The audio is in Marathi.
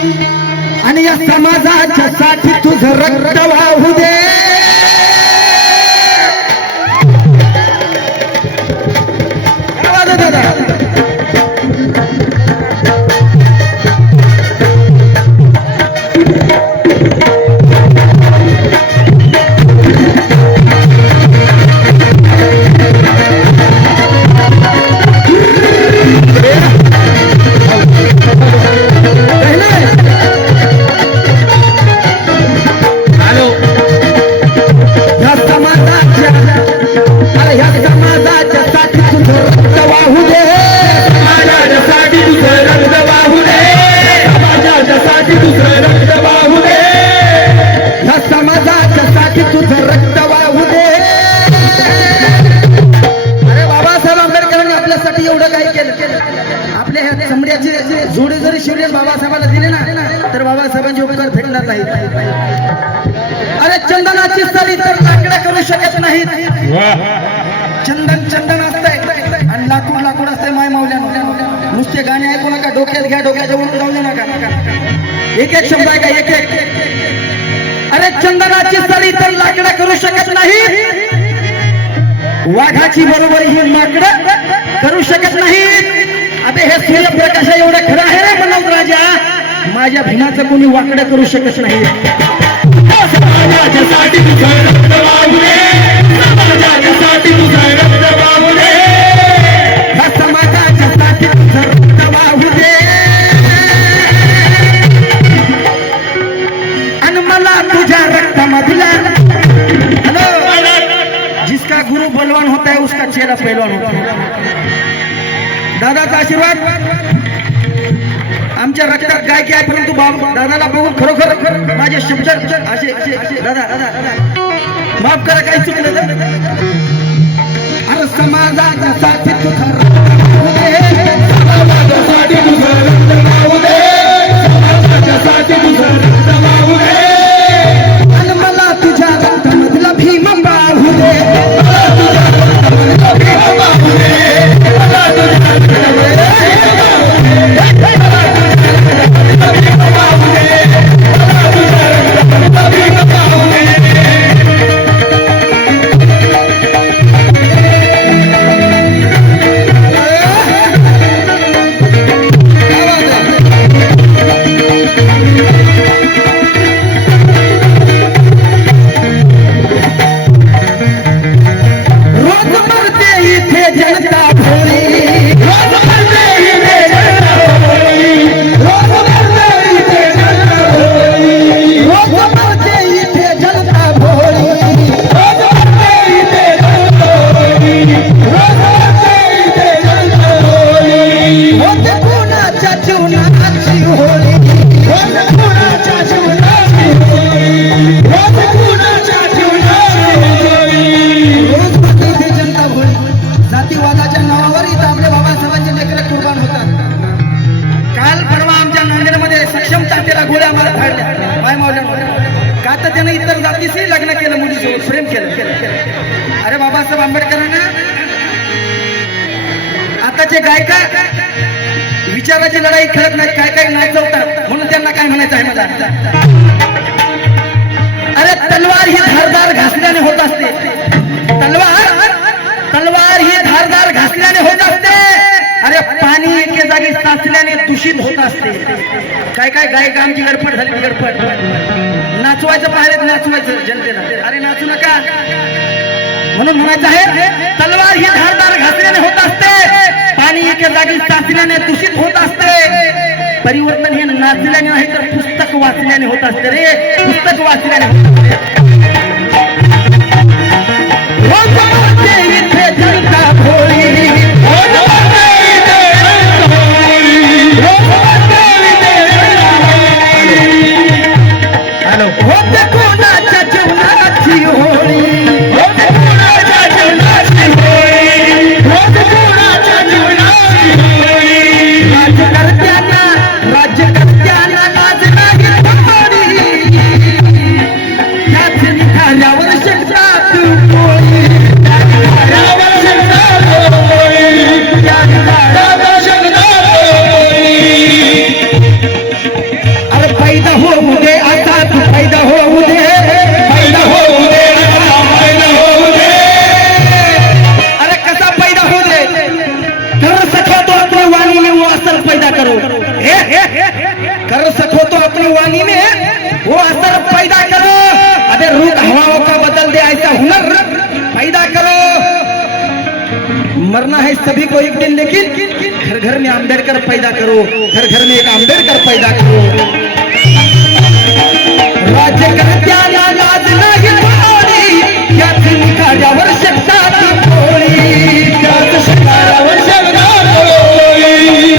आणि या समाजाच्या साठी तुझं रक्त वाहू दे. जोडे जरी शिवले बाबासाहेबांना दिले ना तर बाबासाहेबांचे उपकार फेडणार नाहीत. अरे चंदनाची सरी तर लाकडं करू शकत नाहीत. चंदन चंदन असतंय आणि लाकूड लाकूड असतंय. माय मावल्या नुसते गाणे ऐकू नका, डोक्यात घ्या, डोक्याच्या वरून जाऊ नका. एक एक शब्द ऐका, एक एक. अरे चंदनाची सरी तर लाकडं करू शकत नाही, वाघाची बरोबर ही माकडं करू शकत नाही. अबे हे सूर्यप्रकाश एवढं खरं आहे रे मनोज राजा, माझ्या भीमाचं कोणी वाकडं करू शकत नाही. समाजासाठी तुझं रक्त वाहू दे, समाजासाठी तुझं रक्त वाहू दे, समाजासाठी तुझं रक्त वाहू दे. आणि मला तुझ्या रक्तामधला जिसका गुरु बलवान होता है उसका चेला पहलवान होता है. दादाचा आशीर्वाद आमच्या रक्तात गायकी आहे, परंतु दादाला बघून खरोखर माझे शब्द असे दादा माफ करा काही चुकलं तर. अरे समाजासाठी तुझं रक्त वाहू दे, समाजासाठी तुझं रक्त वाहू दे, आणि मला तुझ्या रक्तामधला भीम वाहू दे, इतर जातीशी लग्न केलं, मुलीसोबत प्रेम केलं. अरे बाबासाहेब आंबेडकरांना आताचे गायका विचाराची लढाई खेळत नाहीत, काय काय नाचवतात, म्हणून त्यांना काय म्हणायचं आहे मला. अरे तलवार ही धारदार घासल्याने होत असते, तलवार ही धारदार घासल्याने होत असते. अरे पाणी एके जागी साचल्याने दूषित होत असते. काय काय गायका आमची गडफड झाली, गडफड नाचवायचं पाहिजे, नाचवायचं जनतेला. अरे नाचू नका म्हणून म्हणायचं आहे, तलवार ही धारदार घासल्याने होत असते, पाणी एके जागी साचल्याने दूषित होत असते. परिवर्तन हे नाचल्याने नाही तर पुस्तक वाचल्याने होत असते रे, पुस्तक वाचल्याने होत असते. इथे जनता भोळी, होते कोणाच्या जीवनाची होळी, होते कोणाच्या जीवनाची होळी, होते कोणाच्या जीवनाची होळी. राज्यकर्त्यांना लाज नाही थोडी, त्याच पैदा होऊ दे आता तू पैदा होऊ दे, पैदा होऊ दे आता पैदा होऊ दे. अरे कसा पैदा होऊ दे? कर सको तो अपनी वाणी में वो असर पैदा करो. कर सको तो अपनी वाणी में वो असर पैदा करो. अबे रुख हवाओं का बदल दे ऐसा हुनर पैदा करो. मरना है सभी को एक दिन, लेकिन घर घर में अम्बेडकर पैदा करो, घर घर में एक अम्बेडकर पैदा करो.